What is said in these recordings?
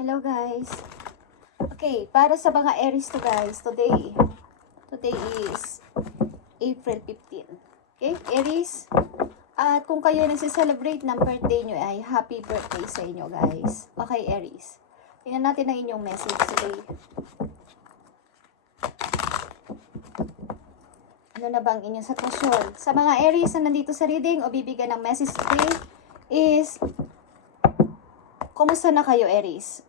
Hello guys. Okay, para sa mga Aries to guys, today is April 15. Okay, Aries. At kung kayo nagse-celebrate ng birthday nyo ay happy birthday sa inyo guys. Okay, Aries. Tingnan natin ang inyong message today. Ano na bang inyong sitwasyon? Sa mga Aries na nandito sa reading o bibigyan ng message today is, kumusta na kayo Aries?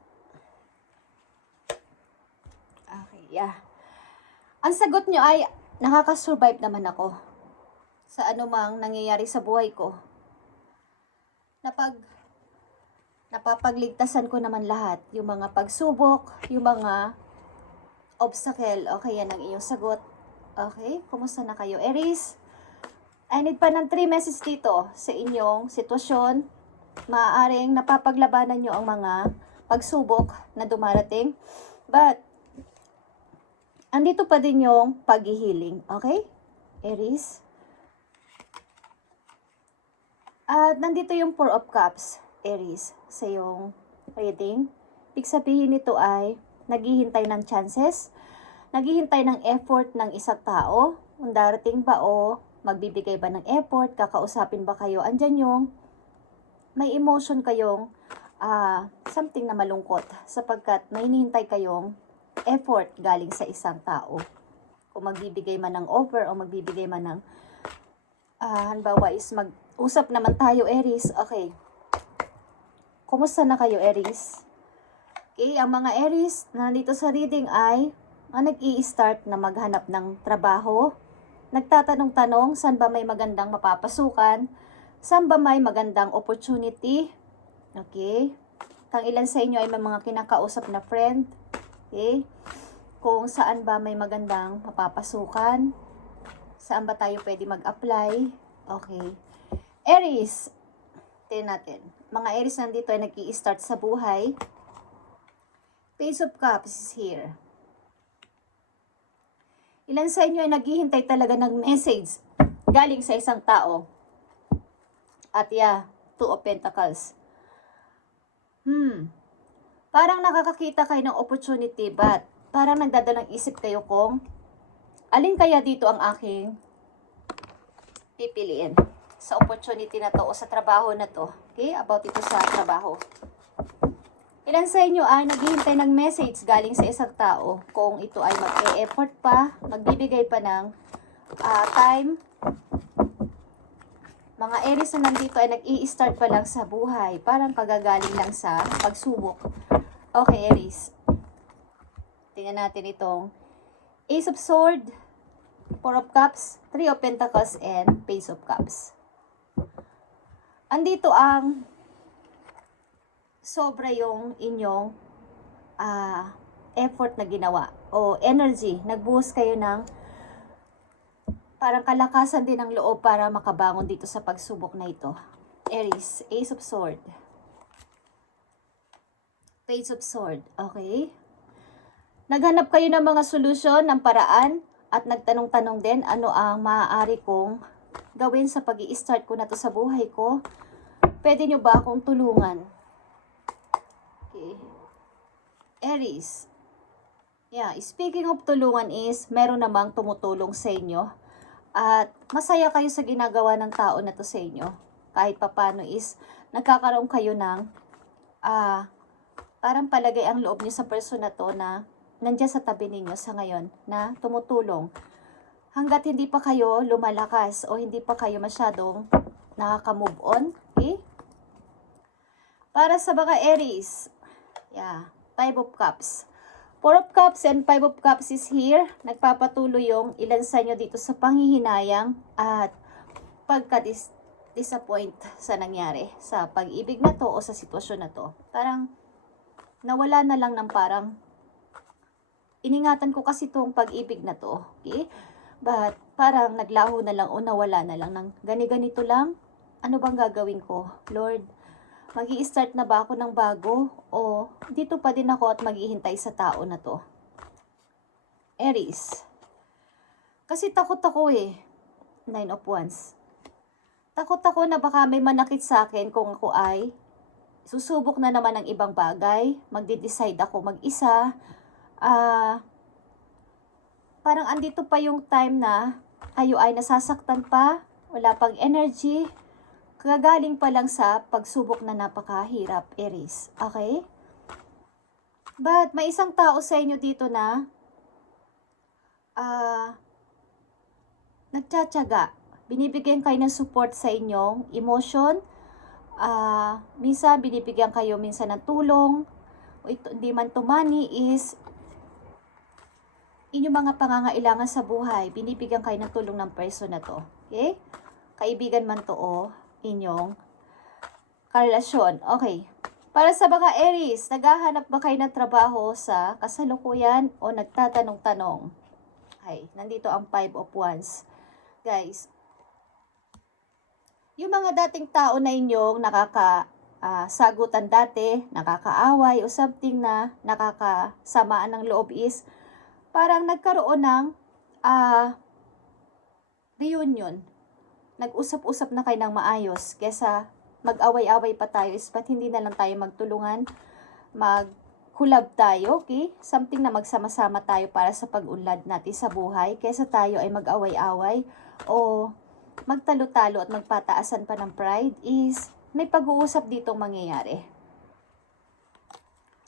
Okay, yeah. Ang sagot nyo ay, nakaka-survive naman ako sa anumang nangyayari sa buhay ko. Napapagligtasan ko naman lahat. Yung mga pagsubok, yung mga obstacle. Okay, yan ang iyong sagot. Okay, kumusta na kayo Aries? I need pa ng 3 messages dito sa inyong sitwasyon. Maaaring napapaglabanan nyo ang mga pagsubok na dumarating. But, andito pa din yung paghihiling. Okay? Aries. At nandito yung 4 of Cups, Aries, sa yung reading. Ibig sabihin nito ay naghihintay ng chances, naghihintay ng effort ng isang tao. Kung darating ba o magbibigay ba ng effort, kakausapin ba kayo, andyan yung may emotion kayong something na malungkot sapagkat may hinihintay kayong effort galing sa isang tao. Kung magbibigay man ng offer o magbibigay man ng halimbawa is mag-usap naman tayo Aries. Okay. Kumusta na kayo Aries? Okay, ang mga Aries na nandito sa reading ay nag-i-start na maghanap ng trabaho. Nagtatanong-tanong saan ba may magandang mapapasukan, saan ba may magandang opportunity. Okay. Kang ilan sa inyo ay may mga kinakausap na friend. Okay. Kung saan ba may magandang mapapasukan, saan ba tayo pwede mag-apply. Okay. Aries, tingnan natin. Mga Aries nandito ay nag-i-start sa buhay. Page of Cups is here. Ilan sa inyo ay naghihintay talaga ng message galing sa isang tao. At yeah, 2 of Pentacles. Parang nakakakita kayo ng opportunity but parang nagdadalang isip kayo kung alin kaya dito ang aking pipiliin sa opportunity na to o sa trabaho na to. Okay, about ito sa trabaho. Ilan sa inyo ay naghihintay ng message galing sa isang tao kung ito ay mag-e-effort pa, magbibigay pa ng time. Mga Aries na nandito ay nag-i-start pa lang sa buhay, parang kagagaling lang sa pagsubok. Okay, Aries. Tingnan natin itong Ace of Swords, 4 of Cups, 3 of Pentacles, and Page of Cups. Andito ang sobra yung inyong effort na ginawa o energy. Nagbuhos kayo ng parang kalakasan din ng loob para makabangon dito sa pagsubok na ito. Aries, Ace of Swords, Page of Swords. Okay. Naghanap kayo ng mga solusyon, ng paraan, at nagtanong-tanong din ano ang maaari kong gawin sa pag-i-start ko na to sa buhay ko. Pwede nyo ba akong tulungan? Okay. Aries. Yeah, speaking of tulungan is, meron namang tumutulong sa inyo. At masaya kayo sa ginagawa ng tao na to sa inyo. Kahit papano is, nagkakaroon kayo ng parang palagay ang loob nyo sa person na to na nandiyan sa tabi ninyo sa ngayon na tumutulong. Hanggat hindi pa kayo lumalakas o hindi pa kayo masyadong nakaka-move on. Okay? Para sa mga Aries, yeah, 5 of Cups. 4 of Cups and 5 of Cups is here. Nagpapatuloy yung ilan sa inyo dito sa panghihinayang at pagka-disappoint sa nangyari sa pag-ibig na to o sa sitwasyon na to. Parang nawala na lang ng parang iningatan ko kasi itong pag-ibig na to. Okay? But parang naglaho na lang o nawala na lang ng gani-ganito lang. Ano bang gagawin ko? Lord, mag-i-start na ba ako ng bago? O dito pa din ako at maghihintay sa tao na to? Aries. Kasi takot ako 9 of Wands. Takot ako na baka may manakit sa akin kung ako ay susubok na naman ng ibang bagay, magde-decide ako mag-isa. Parang andito pa yung time na kayo ay nasasaktan pa, wala pang energy, kagaling pa lang sa pagsubok na napakahirap, Aries. Okay? But may isang tao sa inyo dito na nagtsatsaga. Binibigyan kayo ng support sa inyong emotion. Minsan binibigyan kayo minsan ng tulong. O ito, hindi man to money, is inyong mga pangangailangan sa buhay. Binibigyan kayo ng tulong ng person na to. Okay? Kaibigan man to o inyong karelasyon. Okay. Para sa mga Aries, naghahanap ba kayo ng trabaho sa kasalukuyan o nagtatanong-tanong? Okay, nandito ang 5 of Wands. Guys, yung mga dating tao na inyong nakakasagutan dati, nakakaaway o something na nakakasamaan ng loob is parang nagkaroon ng reunion. Nag-usap-usap na kayo ng maayos kesa mag-away-away pa tayo, is ba't hindi na lang tayo magtulungan, mag-collab tayo, okay? Something na magsama-sama tayo para sa pag-unlad natin sa buhay, kesa tayo ay mag-away-away o magtalo-talo at magpataasan pa ng pride, is may pag-uusap ditong mangyayari.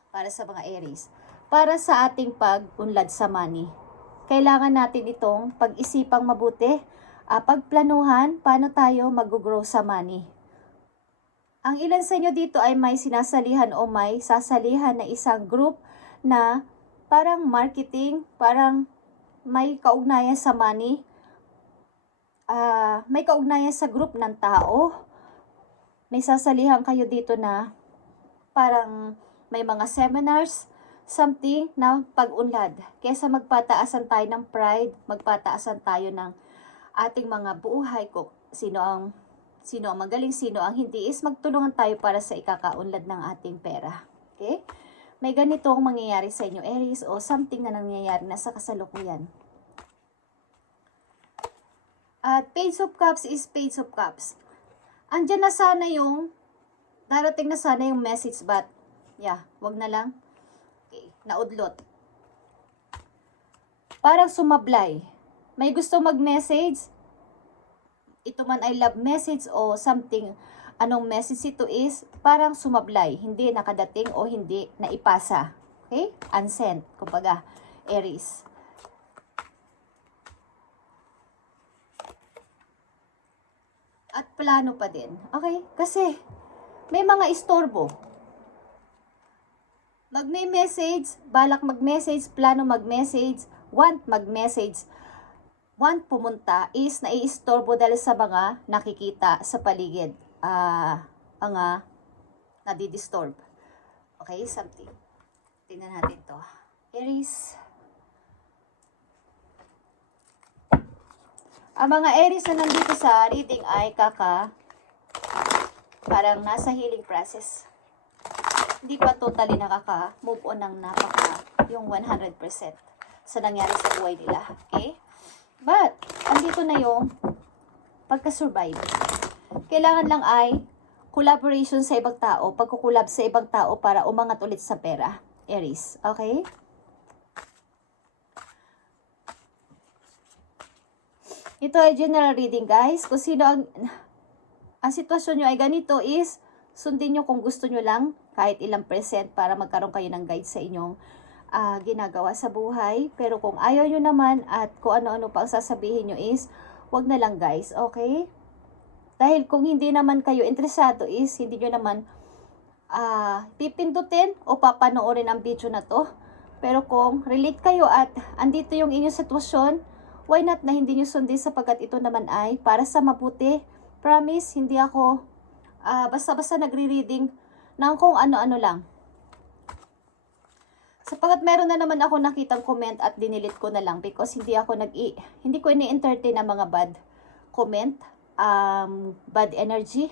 Para sa mga Aries. Para sa ating pag-unlad sa money, kailangan natin itong pag-isipang mabuti, pagplanuhan, paano tayo mag-grow sa money. Ang ilan sa inyo dito ay may sinasalihan o may sasalihan na isang group na parang marketing, parang may kaugnayan sa money, may kaugnayan sa group ng tao. May sasalihan kayo dito na parang may mga seminars, something na pag-unlad. Kesa magpataasan tayo ng pride, magpataasan tayo ng ating mga buhay, ko sino ang magaling, sino ang hindi, is magtulungan tayo para sa ikakaunlad ng ating pera. Okay? May ganitong mangyayari sa inyo, Aries, o something na nangyayari na sa kasalukuyan. At Page of Cups is Page of Cups. Andyan na sana yung, darating na sana yung message, but, wag na lang. Okay, naudlot. Parang sumablay. May gusto mag-message, ito man ay love message o something, anong message ito is, parang sumablay, hindi nakadating o hindi naipasa. Okay? Unsent, kumbaga, Aries. At plano pa din. Okay? Kasi, may mga istorbo. Mag-message, balak mag-message, plano mag-message, want mag-message, want pumunta, is nai-istorbo dahil sa mga nakikita sa paligid. Mga nadidisturb. Okay, something. Tingnan natin to. Aries. Ang mga Aries na nandito sa reading ay parang nasa healing process. Hindi pa totally nakaka-move on ng yung 100% sa nangyari sa buhay nila. Okay? But, andito na yung pagka-survive. Kailangan lang ay collaboration sa ibang tao, pagkukulab sa ibang tao para umangat ulit sa pera. Aries, okay? Ito ay general reading, guys. Kung sino ang sitwasyon nyo ay ganito, is sundin nyo kung gusto nyo lang kahit ilang percent para magkaroon kayo ng guide sa inyong ginagawa sa buhay. Pero kung ayaw nyo naman at kung ano-ano pa ang sasabihin nyo is, wag na lang, guys, okay? Dahil kung hindi naman kayo interesado is, hindi nyo naman pipindutin o papanoorin ang video na to. Pero kung relate kayo at andito yung inyong sitwasyon, why not na hindi nyo sundin, sapagkat ito naman ay para sa mabuti. Promise, hindi ako basta-basta nagre-reading ng kung ano-ano lang. Sapagkat meron na naman ako nakitang comment at dinilit ko na lang because hindi ko ini-entertain ang mga bad comment, bad energy.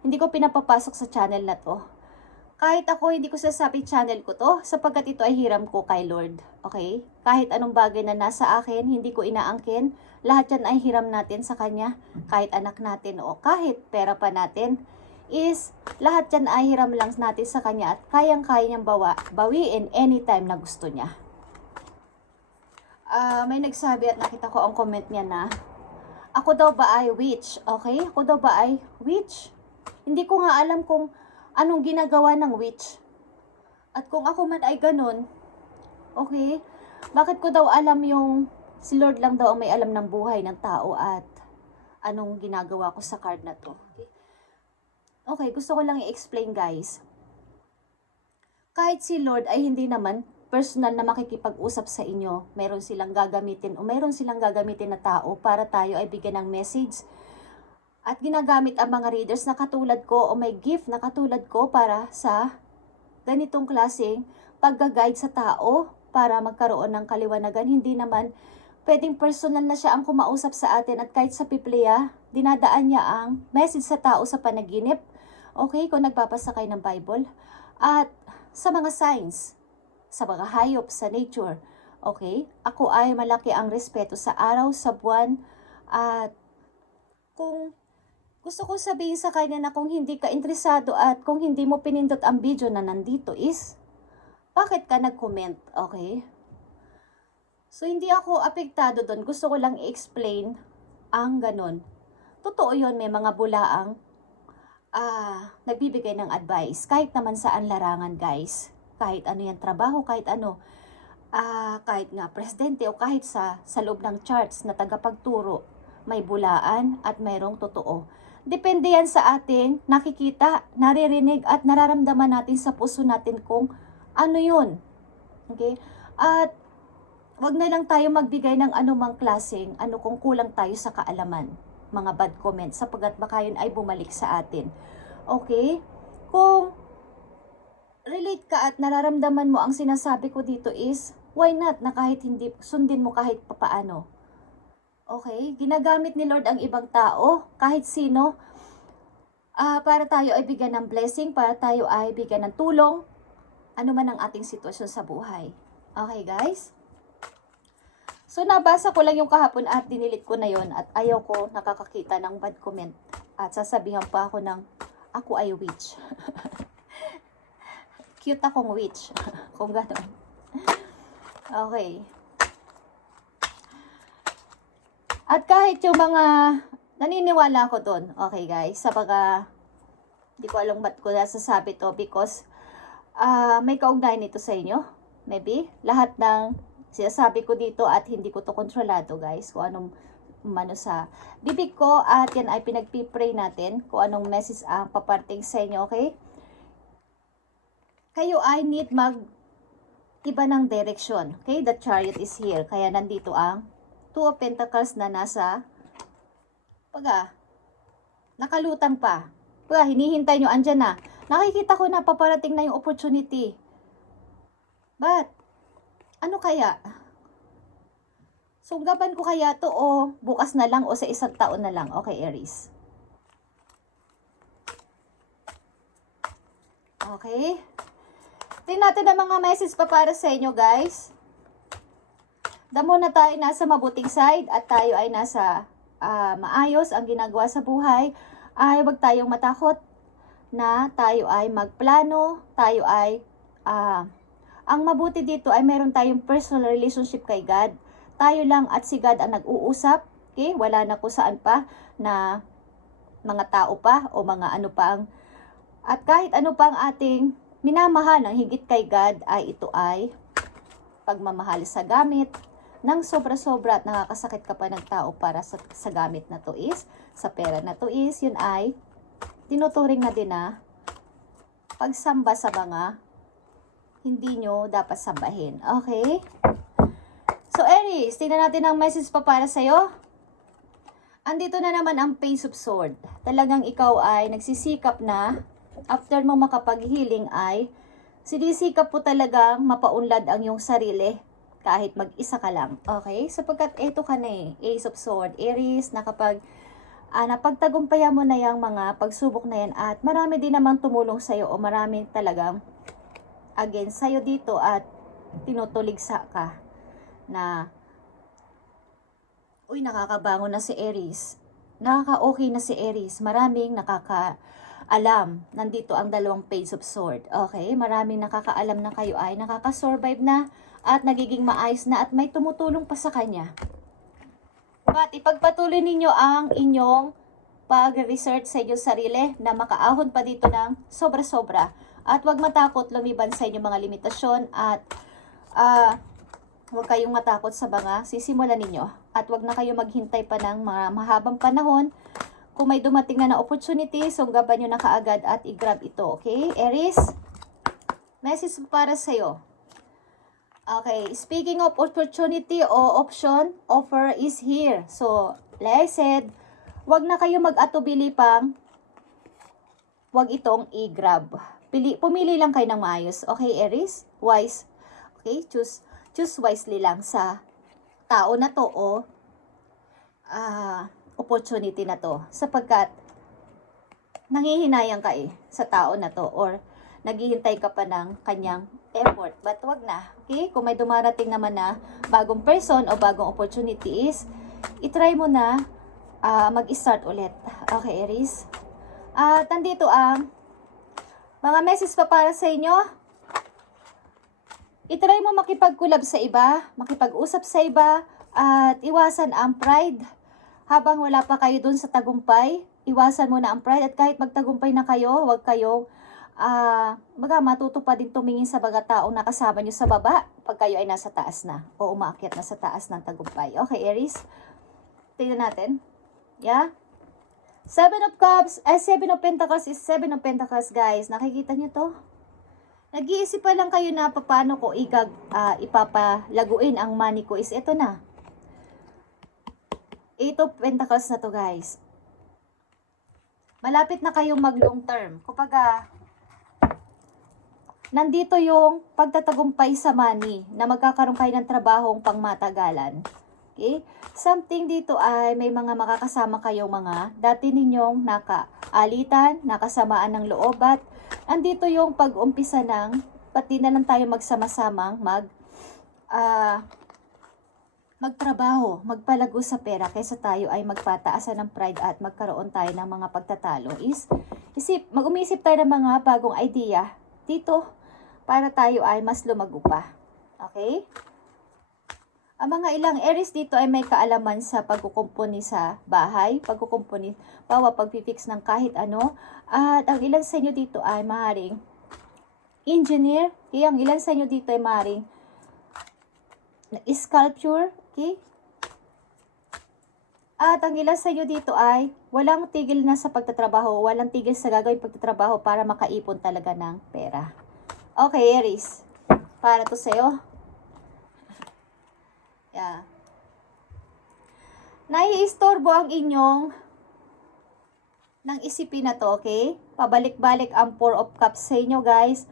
Hindi ko pinapapasok sa channel na to. Kahit ako, hindi ko sasabi channel ko to, sapagkat ito ay hiram ko kay Lord. Okay? Kahit anong bagay na nasa akin, hindi ko inaangkin. Lahat yan ay hiram natin sa Kanya. Kahit anak natin o kahit pera pa natin, is lahat yan ay hiram lang natin sa kanya at kayang-kaya niyang bawiin anytime na gusto niya. May nagsabi at nakita ko ang comment niya na, ako daw ba ay witch? Okay? Ako daw ba ay witch? Hindi ko nga alam kung anong ginagawa ng witch. At kung ako man ay ganun, okay, bakit ko daw alam yung si Lord lang daw ang may alam ng buhay ng tao at anong ginagawa ko sa card na to. Okay, gusto ko lang i-explain guys. Kahit si Lord ay hindi naman personal na makikipag-usap sa inyo, meron silang gagamitin na tao para tayo ay bigyan ng message. At ginagamit ang mga readers na katulad ko o may gift na katulad ko para sa ganitong klaseng pagga-guide sa tao para magkaroon ng kaliwanagan. Hindi naman pwedeng personal na siya ang kumausap sa atin at kahit sa Biblia, dinadaan niya ang message sa tao sa panaginip. Okay, kung nagbabasa kayo ng Bible. At sa mga signs, sa mga hayop, sa nature. Okay? Ako ay malaki ang respeto sa araw, sa buwan, at kung gusto ko sabihin sa kanya na kung hindi ka interesado at kung hindi mo pinindot ang video na nandito is, bakit ka nag-comment? Okay? So, hindi ako apektado doon. Gusto ko lang i-explain ang ganun. Totoo yun, may mga bulaang nagbibigay ng advice. Kahit naman saan larangan, guys. Kahit ano yung trabaho, kahit ano. Kahit nga presidente o kahit sa loob ng charts na tagapagturo, may bulaan at mayroong totoo. Depende yan sa ating nakikita, naririnig at nararamdaman natin sa puso natin kung ano yun. Okay? At wag na lang tayo magbigay ng anumang klaseng kung kulang tayo sa kaalaman. Mga bad comments sapagkat baka yun ay bumalik sa atin. Okay? Kung relate ka at nararamdaman mo ang sinasabi ko dito is, why not na kahit hindi, sundin mo kahit papaano. Okay? Ginagamit ni Lord ang ibang tao, kahit sino, para tayo ay bigyan ng blessing, para tayo ay bigyan ng tulong, ano man ang ating sitwasyon sa buhay. Okay guys? So nabasa ko lang yung kahapon at dinilit ko na yon at ayaw ko nakakakita ng bad comment at sasabihan pa ako ng ako ay witch. Cute akong witch. Kung gano'n. Okay. At kahit yung mga naniniwala ako doon. Okay guys. Sa mga hindi ko alam ba't ko nasasabi to because may kaugnayan nito sa inyo. Maybe. Lahat ng sinasabi ko dito at hindi ko to kontrolado guys. Kung anong umano sa bibig ko at yan ay pinagpipray natin kung anong message ang paparting sa inyo. Okay? Kayo ay need iba ng direction. Okay? The Chariot is here. Kaya nandito ang Two of Pentacles na nasa nakalutang pa. Hinihintay nyo, andyan na. Nakikita ko na paparating na yung opportunity. But, ano kaya? Sunggaban ko kaya to o bukas na lang o sa isang taon na lang? Okay, Aries. Okay. Tingnan natin ang mga message pa para sa inyo, guys. Damo na tayo nasa mabuting side at tayo ay nasa maayos ang ginagawa sa buhay. Ay wag tayong matakot na tayo ay magplano, tayo ay ang mabuti dito ay meron tayong personal relationship kay God. Tayo lang at si God ang nag-uusap. Okay? Wala na kung saan pa na mga tao pa o mga ano pa ang at kahit ano pa ang ating minamahal ng higit kay God ay ito ay pagmamahal sa gamit ng sobra-sobra at nakakasakit ka pa ng tao para sa gamit na to is, sa pera na to is, yun ay tinuturing na din na pagsamba sa mga hindi nyo dapat sambahin. Okay? So, Aries, tingnan natin ang message pa para sa'yo. Andito na naman ang Page of Swords. Talagang ikaw ay nagsisikap na after mo makapag-healing ay sinisikap po talagang mapaunlad ang iyong sarili kahit mag-isa ka lang. Okay? Sapagkat ito ka na Ace of Swords, Aries, na kapag napagtagumpayan mo na yung mga pagsubok na yan at marami din naman tumulong sa'yo o marami talagang against sa'yo dito at tinutuligsa ka na uy, nakakabangon na si Aries. Nakaka-okay na si Aries. Maraming alam. Nandito ang dalawang Page of Sword. Okay? Maraming nakakaalam na kayo ay nakakasurvive na at nagiging maayos na at may tumutulong pa sa kanya. But ipagpatuloy ninyo ang inyong pag-research sa inyong sarili na makaahon pa dito ng sobra-sobra. At huwag matakot lumiban sa inyong mga limitasyon at huwag kayong matakot sa mga sisimulan ninyo. At huwag na kayo maghintay pa ng mga mahabang panahon. Kung may dumating na opportunity, sunggaban nyo na kaagad at i-grab ito. Okay, Aries? Message para sa'yo. Okay, speaking of opportunity o option, offer is here. So, like I said, huwag na kayo mag-atubili pang huwag itong i-grab. Pumili lang kayo ng maayos. Okay, Aries? Wise. Okay, choose wisely lang sa tao na to o opportunity na to. Sapagkat nangihinayang ka sa tao na to or naghihintay ka pa ng kanyang effort. But wag na. Okay? Kung may dumarating naman na bagong person o bagong opportunity is, itry mo na mag-start ulit. Okay, Aries? At nandito ang mga message pa para sa inyo. Itry mo makipag-collab sa iba, makipag-usap sa iba, at iwasan ang pride. Habang wala pa kayo dun sa tagumpay, iwasan mo na ang pride. At kahit magtagumpay na kayo, huwag kayo matuto pa din tumingin sa mga taong nakasama nyo sa baba pag kayo ay nasa taas na o umaakyat na sa taas ng tagumpay. Okay, Aries? Tingnan natin. Yeah? Seven of Pentacles is Seven of Pentacles, guys. Nakikita nyo to? Nag-iisip pa lang kayo na paano ko ipapalaguin ang money ko is ito na. Eight of Pentacles na to, guys. Malapit na kayong mag long term. Kumbaga, nandito yung pagtatagumpay sa money na magkakaroon kayo ng trabahong pangmatagalan. Okay? Something dito ay may mga makakasama kayong mga dati ninyong nakaalitan, nakasamaan ng loob at andito yung pag-umpisa ng pati na lang tayo magsama-samang magtrabaho, magpalago sa pera kaysa tayo ay magpataasan ng pride at magkaroon tayo ng mga pagtatalo is mag-umisip tayo ng mga bagong idea dito para tayo ay mas lumago pa. Okay? Ang mga ilang Aries dito ay may kaalaman sa pagkukumpuni sa bahay, pagkukumpuni, pagpipix ng kahit ano. At ang ilan sa inyo dito ay maaaring engineer. Okay? Ang ilan sa inyo dito ay maaaring sculpture. Okay? At ang ilan sa inyo dito ay walang tigil na sa pagtatrabaho, walang tigil sa gagawin pagtatrabaho para makaipon talaga ng pera. Okay, Aries. Para to sa'yo. Yeah. Naiistorbo ang inyong ng isipin na to, okay? Pabalik-balik ang Four of Cups sa inyo, guys.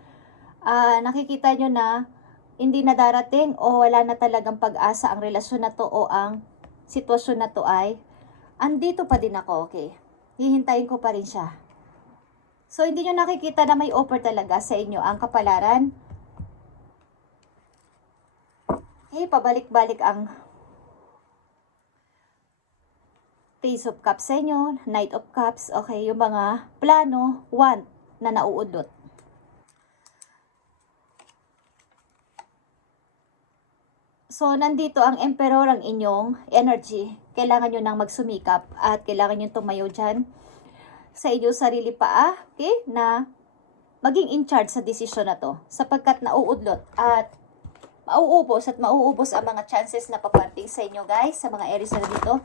Nakikita nyo na hindi na darating o wala na talagang pag-asa ang relasyon na to o ang sitwasyon na to ay andito pa din ako, okay? Hihintayin ko pa rin siya. So, hindi nyo nakikita na may offer talaga sa inyo ang kapalaran. Pabalik-balik ang Page of Cups sa inyo, Knight of Cups, okay, yung mga plano, want na nauudot. So, nandito ang Emperor, ang inyong energy. Kailangan nyo nang magsumikap at kailangan nyo tumayo dyan sa inyong sarili paa, okay, na maging in charge sa desisyon na to. Sapagkat nauudlot at mauubos ang mga chances na papanting sa inyo, guys, sa mga Aries na dito.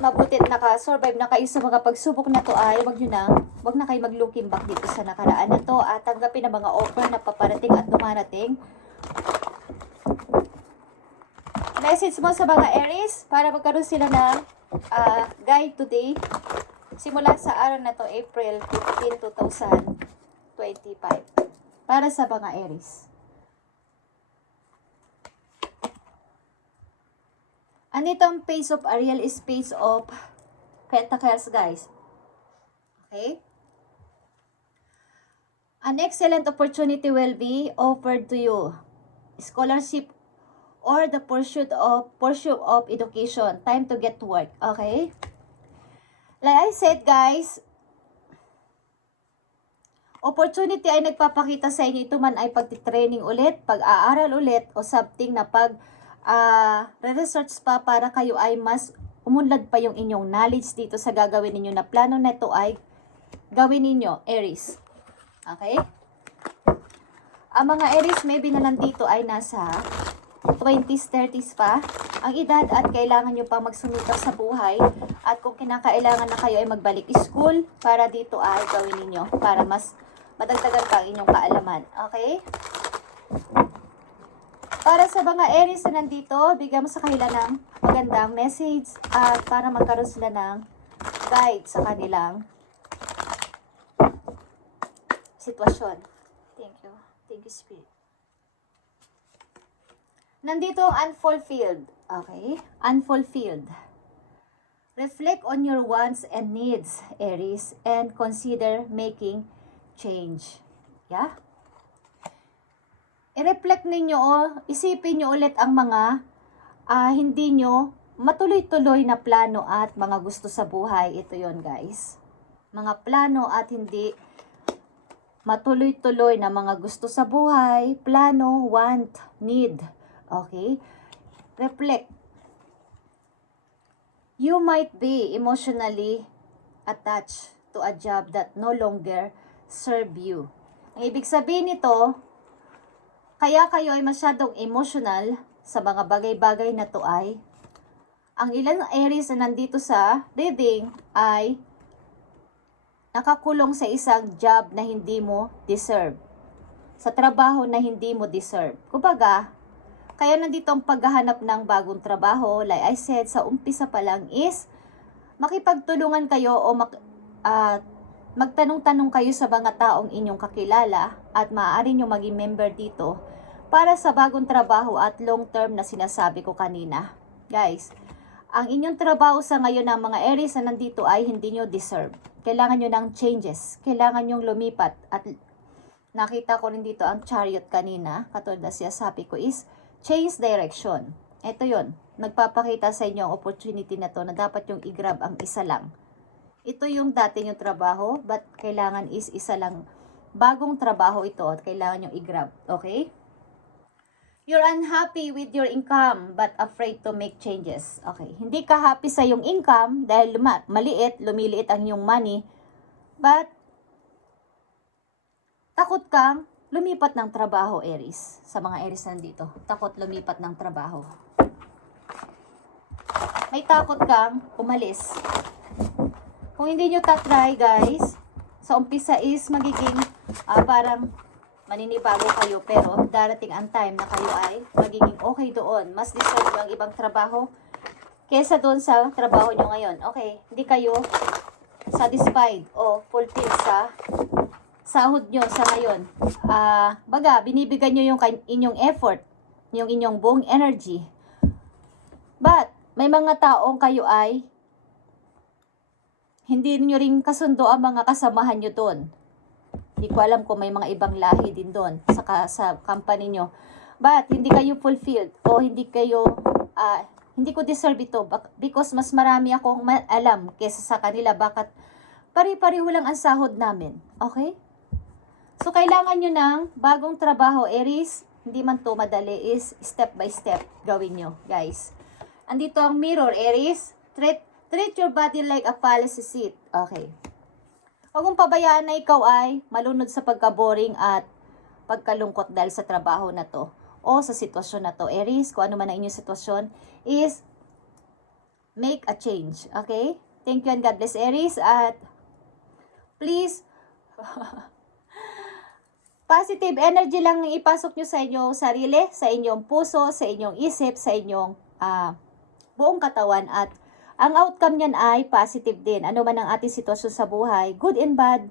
Mabutit naka-survive na kayo sa mga pagsubok na to ay wag na kayo mag-looking back dito sa nakaraan na to at tanggapin ang mga offer na paparating at dumarating. Message mo sa mga Aries para magkaroon sila ng guide today. Simula sa araw na to, April 15, 2025. Para sa mga Aries. Andito ang Page of Ariel is Page of Pentacles, guys. Okay? An excellent opportunity will be offered to you. Scholarship or the pursuit of education. Time to get to work. Okay? Like I said, guys, opportunity ay nagpapakita sa inyo. Ito man ay pagtitraining ulit, pag-aaral ulit, o something na re-research pa para kayo ay mas umunlad pa yung inyong knowledge dito sa gagawin ninyo na plano na ito ay gawin ninyo, Aries. Okay? Ang mga Aries, maybe na nandito ay nasa 20s, 30s pa ang edad at kailangan nyo pang magsumikap sa buhay. At kung kinakailangan na kayo ay magbalik school, para dito ay gawin ninyo para mas madagdagan pa ang inyong kaalaman. Okay? Para sa mga Aries na nandito, bigyan mo sa kanila ng magandang message at para magkaroon sila ng guide sa kanilang sitwasyon. Thank you. Thank you, Spirit. Nandito ang unfulfilled. Okay? Unfulfilled. Reflect on your wants and needs, Aries, and consider making change. Yeah? I-reflect ninyo o isipin nyo ulit ang mga hindi nyo matuloy-tuloy na plano at mga gusto sa buhay. Ito yon, guys. Mga plano at hindi matuloy-tuloy na mga gusto sa buhay, plano, want, need. Okay? Reflect. You might be emotionally attached to a job that no longer serve you. Ang ibig sabihin nito, kaya kayo ay masyadong emotional sa mga bagay-bagay na to ay ang ilang Aries na nandito sa reading ay nakakulong sa isang job na hindi mo deserve. Sa trabaho na hindi mo deserve. Kumbaga, kaya nandito ang paghahanap ng bagong trabaho. Like I said, sa umpisa pa lang is makipagtulungan kayo o magtanong-tanong kayo sa mga taong inyong kakilala at maaari nyo maging member dito para sa bagong trabaho at long term na sinasabi ko kanina. Guys, ang inyong trabaho sa ngayon ng mga Aries na nandito ay hindi nyo deserve. Kailangan nyo ng changes. Kailangan nyo lumipat. At nakita ko rin dito ang Chariot kanina. Katulad na sinasabi ko is change direction. Ito yon. Nagpapakita sa inyo ang opportunity na to na dapat yung i-grab ang isa lang. Ito yung dati yung trabaho, but kailangan is isa lang. Bagong trabaho ito at kailangan yung i-grab. Okay? You're unhappy with your income but afraid to make changes. Okay. Hindi ka happy sa yung income dahil maliit, lumiliit ang yung money. But takot kang lumipat ng trabaho, Aries. Sa mga Aries nandito. Takot lumipat ng trabaho. May takot kang umalis. Kung hindi nyo tatry, guys, sa umpisa is magiging parang maninibago kayo. Pero darating ang time na kayo ay magiging okay doon. Mas deserve ang ibang trabaho kesa doon sa trabaho nyo ngayon. Okay, hindi kayo satisfied o fulfilled sa sahod nyo sa ngayon. Baga, binibigyan nyo yung inyong effort, yung inyong buong energy. But, may mga taong kayo ay hindi nyo rin kasundo ang mga kasamahan nyo doon. Hindi ko alam kung may mga ibang lahi din doon sa company nyo. But, hindi kayo fulfilled o hindi ko deserve ito because mas marami akong alam kesa sa kanila. Bakit pari-pariho lang ang sahod namin. Okay? So, kailangan nyo ng bagong trabaho, Aries. Hindi man to madali, is step by step gawin nyo, guys. Andito ang mirror, Aries. Treat your body like a palace seat. Okay. Huwag mong pabayaan na ikaw ay malunod sa pagka-boring at pagkalungkot dahil sa trabaho na to o sa sitwasyon na to. Aries, kung ano man ang inyong sitwasyon, is make a change. Okay? Thank you and God bless, Aries. At please, positive energy lang ipasok nyo sa inyong sarili, sa inyong puso, sa inyong isip, sa inyong buong katawan. At ang outcome niyan ay positive din. Ano man ang ating sitwasyon sa buhay, good and bad,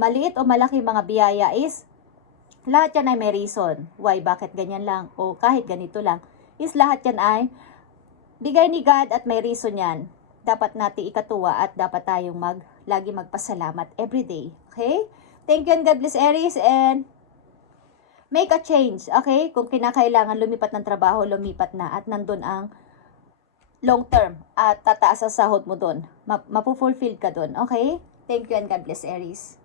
maliit o malaki mga biyaya is, lahat yan ay may reason. Why, bakit ganyan lang, o kahit ganito lang, is lahat yan ay bigay ni God at may reason yan. Dapat natin ikatuwa at dapat tayong lagi magpasalamat everyday. Okay? Thank you and God bless, Aries. And Make a change, okay? Kung kinakailangan lumipat ng trabaho, lumipat na at nandun ang long term at tataas ang sahod mo dun. Mapufulfill ka dun, okay? Thank you and God bless, Aries.